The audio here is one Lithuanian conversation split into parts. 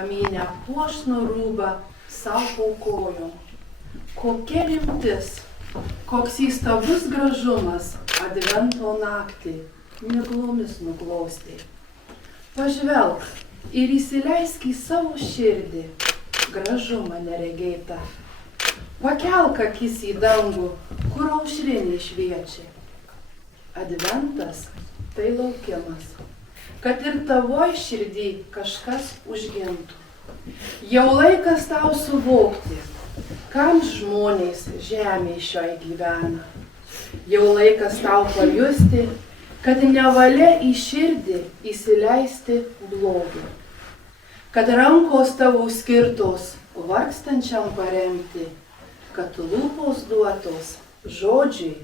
pamynę puošnų rūbą savo paukojom. Kokia rimtis, koks įstabus gražumas advento naktį miglomis nuglostė. Pažvelk ir įsileisk į savo širdį gražumą neregėtą. Pakelk akis į dangų, kur aušrinė šviečia. Adventas tai laukimas, kad ir tavoj širdį kažkas užgimtų. Jau laikas tau suvokti, kam žmonės žemėje šioj gyvena. Jau laikas tau pajusti, kad nevalia į širdį įsileisti blogį. Kad rankos tavo skirtos vargstančiam paremti, kad lūpos duotos žodžiai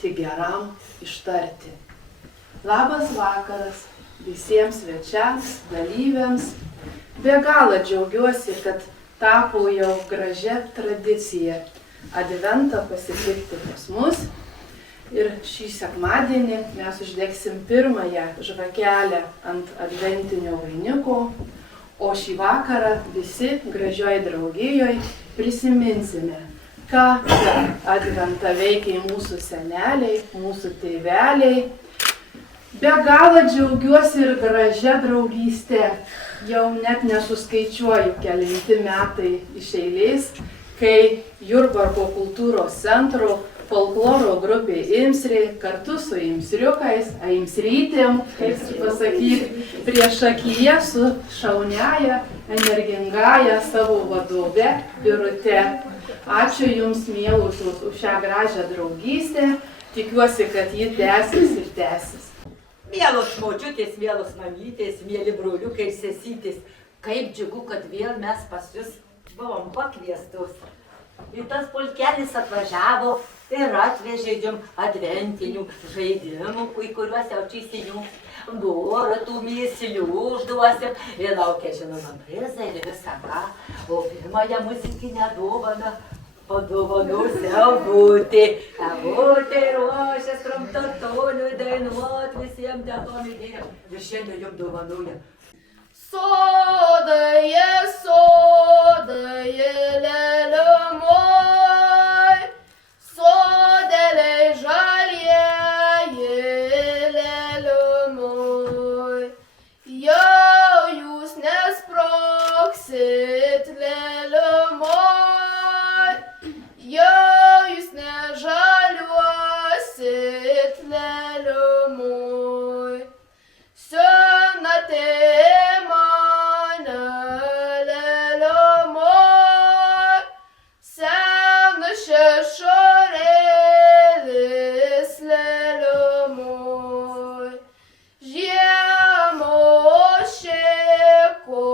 tik geram ištarti. Labas vakaras visiems svečiams, dalyviams. Be galo džiaugiuosi, kad tapo jau gražia tradicija Adventą pasitikti pas mus. Ir šį sekmadienį mes uždegsim pirmąją žvakelę ant adventinio vainiko, o šį vakarą visi gražioj draugijoj prisiminsime, ką per Adventą veikia mūsų seneliai, mūsų tėveliai. Be galo džiaugiuosi ir gražia draugystė. Jau net nesuskaičiuoju kelinti metai iš eilės, kai Jurbarko kultūros centro folkloro grupė Imsrė kartu su imsriukais, imsrytėm, kaip pasakyti, priešakyje su šauniaja, energingąja savo vadove Birute. Ačiū Jums, mielusios, už šią gražią draugystę. Tikiuosi, kad ji tęsis ir tęsis. Mielos močiutės, mielos mamytės, mieli broliukai ir sesytės, kaip džiugu, kad vėl mes pas Jūs buvom pakviestos. Ir tas pulkelis atvažiavo ir atvežė Jum adventinių žaidimų, į kuriuos jau čysinių tų mįslių užduosim. Ir laukia, žinoma, prizai ir visą ką. O pirmąją muzikinę dovaną padovanos Evutė. Evutė ruošias kramtatoniui dainuot visiems dėtom idėjom. Ir šiandien Jum dovanoja. Sodaje, sodaje, leliumoj, sodeliai žalieji, leliumoj. Jau Jūs nesprogsit, leliumoj, jau Jūs nežaliuosit, leliumoj. Senatė mane, leliumoj, senas šešorėlis, leliumoj. Žiemos šėko,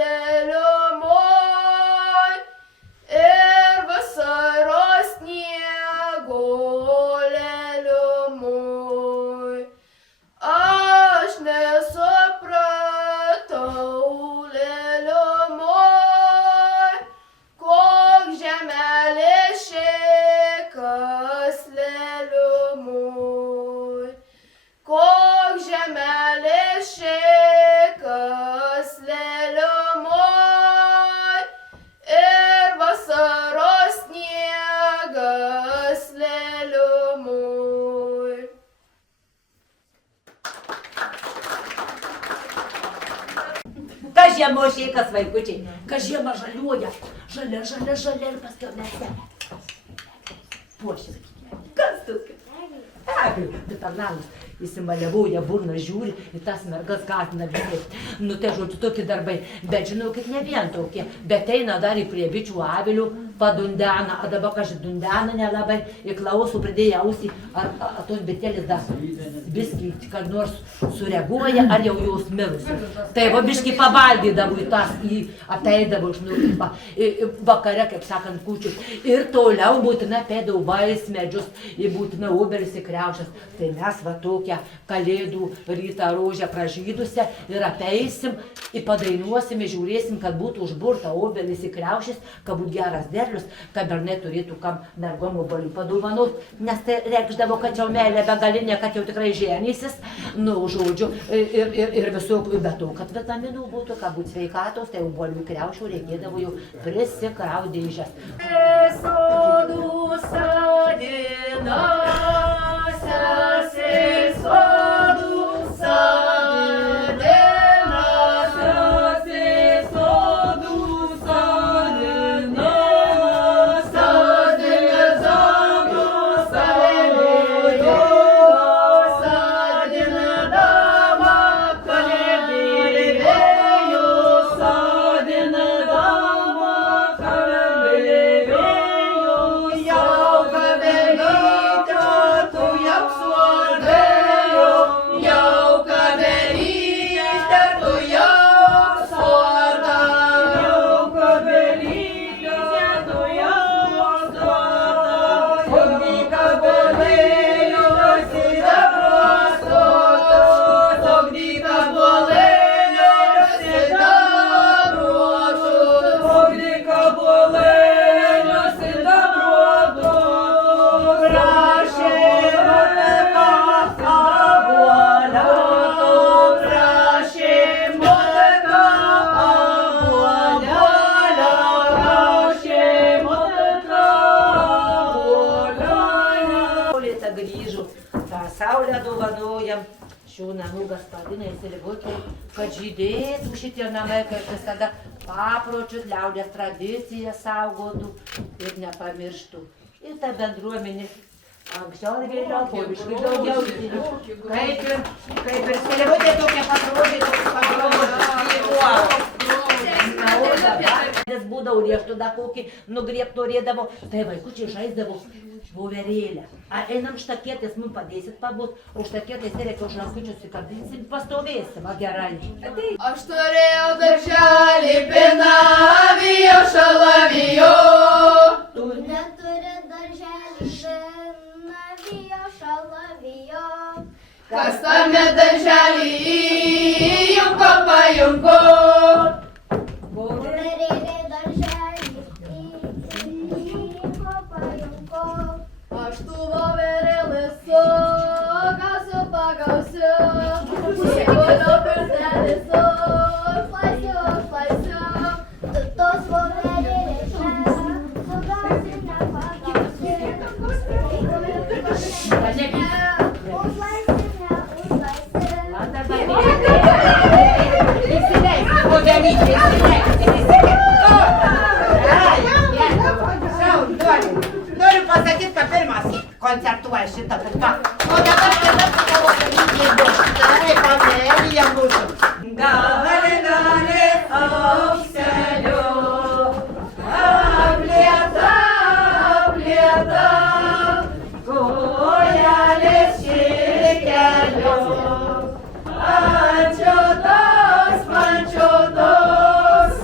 leliumoj, ir vasaros sniego, leliumoj. Aš nesupratau, leliumoj, koks žemelės šėkas, leliumoj. Koks žemelės šėkas, leliumoj, ir vasaros sniegas, leliumoj. Kas žiemos šėkas, vaikučiai, kas žiemą žaliuoja. Žalia, žalia, žalia ir paskiau mes puošia. Kas tokia? Bitarnalas įsimaliavoja, burną žiūri, į tas mergas gąsdina visai. Nu tai žodžiu, tokie darbai. Bet žinokit, ne vien tokie. Bet eina dar į prie bičių avilių, padundena, o dabar kažkaip dundena nelabai, į klausų pridėję ausį, ar tos bitėlis dar biskį, kad nors sureaguoja, ar jau jos mirusi. Tai va biškį pabaldydavo į tas, ateidavo iš nuripą, vakare, kaip sakant, kūčius. Ir toliau būtina pėdau vaismedžius, būtina obelis į kriaušės. Tai mes va tokią kalėdų rytą rožę pražydusią ir apeisim, padainuosim, žiūrėsim, kad būtų užburta obelis į kriaušės, kad būtų geras derlius. derlius, kad bernai turėtų kam mergom obuolių padovanot, nes tai reikšdavo, kad jau meilė begalinė, kad jau tikrai ženysis, nu, žodžiu, ir visokių, bet to, kad vitaminų būtų, kad būtų sveikatos, tai obuolių kriaušių reikėdavo jau prisikraudėžęs. Sodų sadina, sesė sodų sadina, sesė sodų sadina, sadina sodų sadina, sadina dama kalbėjo, sadina dama kalbėjo, jau kabelytė tu apsuodėjo, jau kabelytė tu apsuoda, jau kabelytė tu apsuoda, sogdyka bolėjo, sidabro soto, sogdyka bolėjo, sidabro soto, sogdyka bolėjo, sidabro soto, prašė moteka abuolio, prašė moteka abuolio, prašė moteka abuolio. Saulėta grįžo, tą saulę dovanojam, šių namų gaspadinai silibukai, kad žydėtų šitie namai, kaip visada papročius, liaudės tradiciją saugotų ir nepamirštų. Ir ta bendruomenė anksčiau ir vėliau, po biškį daugiau. Kaip ir silibutė tokia patrodytų, Nes būdavo rieštų da kokį nugriebt norėdavo, tai vaikučiai žaisdavo voverėlę. Ar einam štakėtis, mums padėsit pabūt, o štakėtis reikia už rankučius įkabinsim, pastovėsim, va gerai. Aš turėjau darželį, pinavijo, šalavijo. Tu neturi darželį, pinavijo, šalavijo. Kas tame darželį įjunko, pajunko. Voverėlė darželį, įjunko, pajunko. Aš tų voverėlės sugausiu, pagausiu. Įgulio pirštelis laisiu. Tu tos voverėlės sugausi, nepagausi. Noriu pasakyti, kad pirmas koncertuoja šitą pupa. O dabar kita tavo dalykai bus. Tai pamėlija būtų. Gali, aukselio, aplieta, kojelės šilkelio, ančiotos, mančiotos.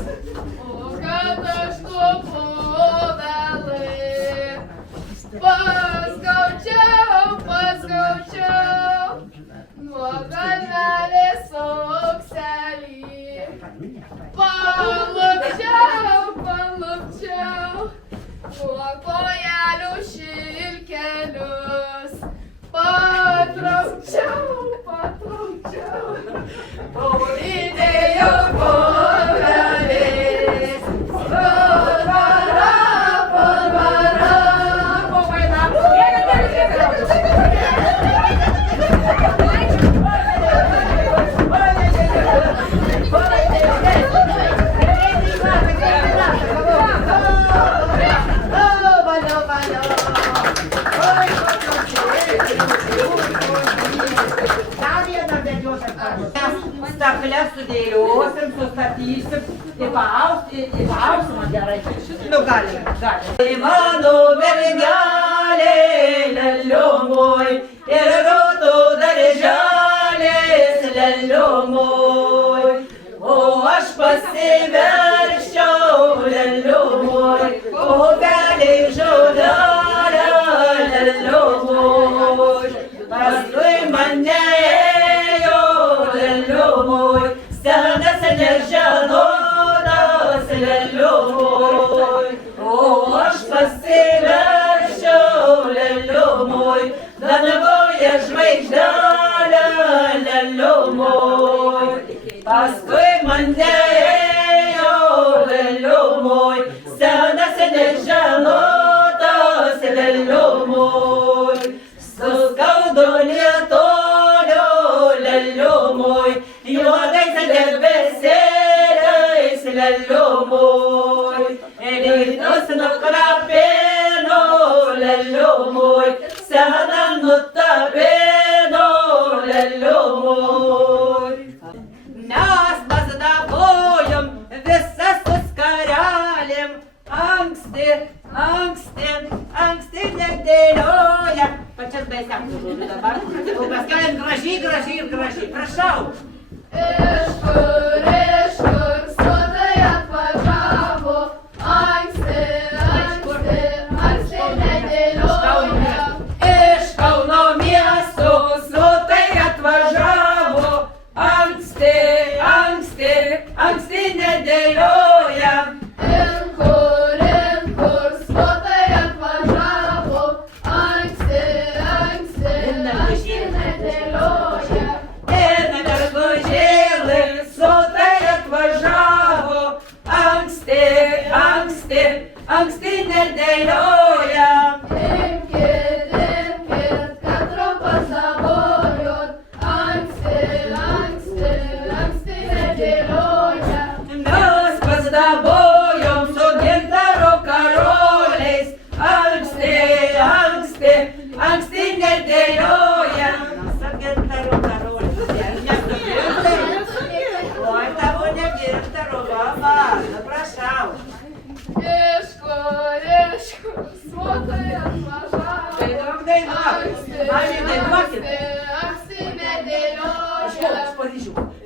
O kad aš tu puvelį pasgaučiau, nuo galvelės aukselį. Palupčiau, nuo kojelių šilkelius. Patraukčiau, įdėjau kovelės. Stakles sudėliosim, sustatysim, įpausim gerai. Nu, galim. Mano mergelė, leliomoj, ir roto darželės, leliomoj. O aš pasiverščiau, leliomoj, obeliai žolelė, leliomoj. Paskui mane ėjo, leliomoj, senas nežinodas, leliomoj. O leliumoj, Elitos nukrapino, leliumoj, Sena nutapino, leliumoj. Mes pasidavojom visas su skarelėm, anksti nedėlioja. Pačias baisiausias žodžiu dabar. O mes galim gražiai, prašau. Iš kur sotai atvažiavo, anksti nedėlioja. Iš Kauno miesto sotai atvažiavo, anksti nedėlioja. Ir kur sotai atvažiavo, anksti nedėlioja. Eina mergužėlė, sotai atvažiavo, anksti nedėlioja. Imkit, kad trumpas savojot, anksti nedėlioja. Mes pasidabojom su gintaro karoliais, anksti nedėlioja. Su gintaro karoliais. Oi, tavo ne gintaro, mama, prašau. Iš kur sotai atvažiavo, anksti nedėlioja.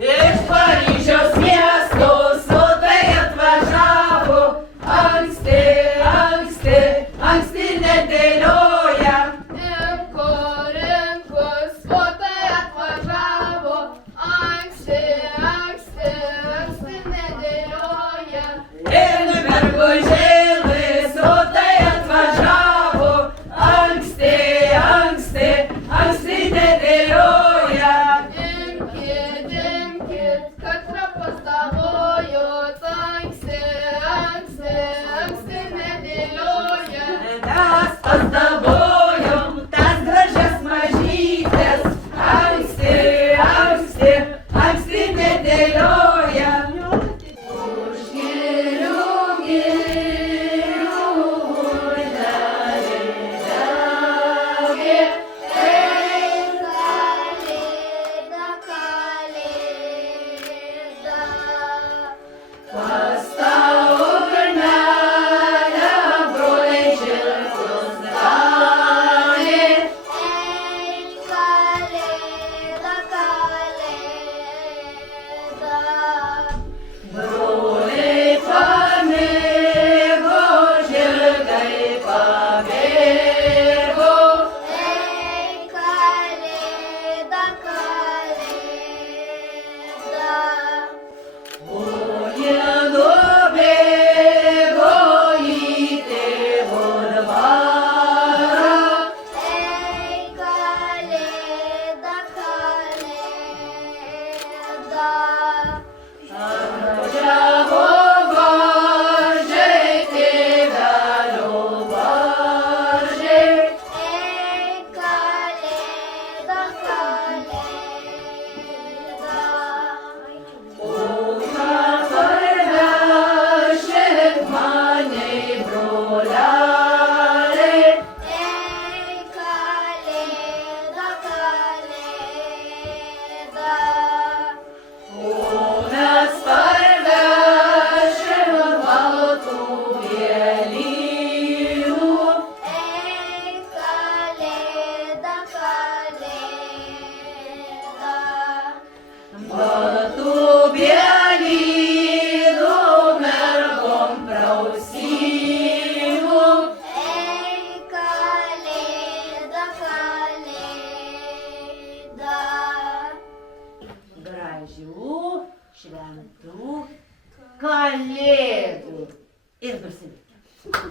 Iš Paryžiaus miesto sotai atvažiavo, anksti nedėlioja. Ir kur sotai atvažiavo, anksti nedėlioja. Eina mergužėlė, sotai atvažiavo, anksti nedėlioja. Imkit, kad trapas savojot, anksti nedėlioja. Mes pastabojom tas gražias mažytes, anksti nedėlioja. Už girių pas tą urnelę broliai žirgus ganė. Broliai pamėgo, žirgai pabėgo. O jie nubėgo į tėvo dvarą. Atvažiavo varžiai, tėvelio varžiai. O ką parvešit mane į brolelį? O mes parvešim baltų mėlynų. Baltų mėlynų mergom prausynų. Gražių, šventų kalėdų. Ir nusilikime.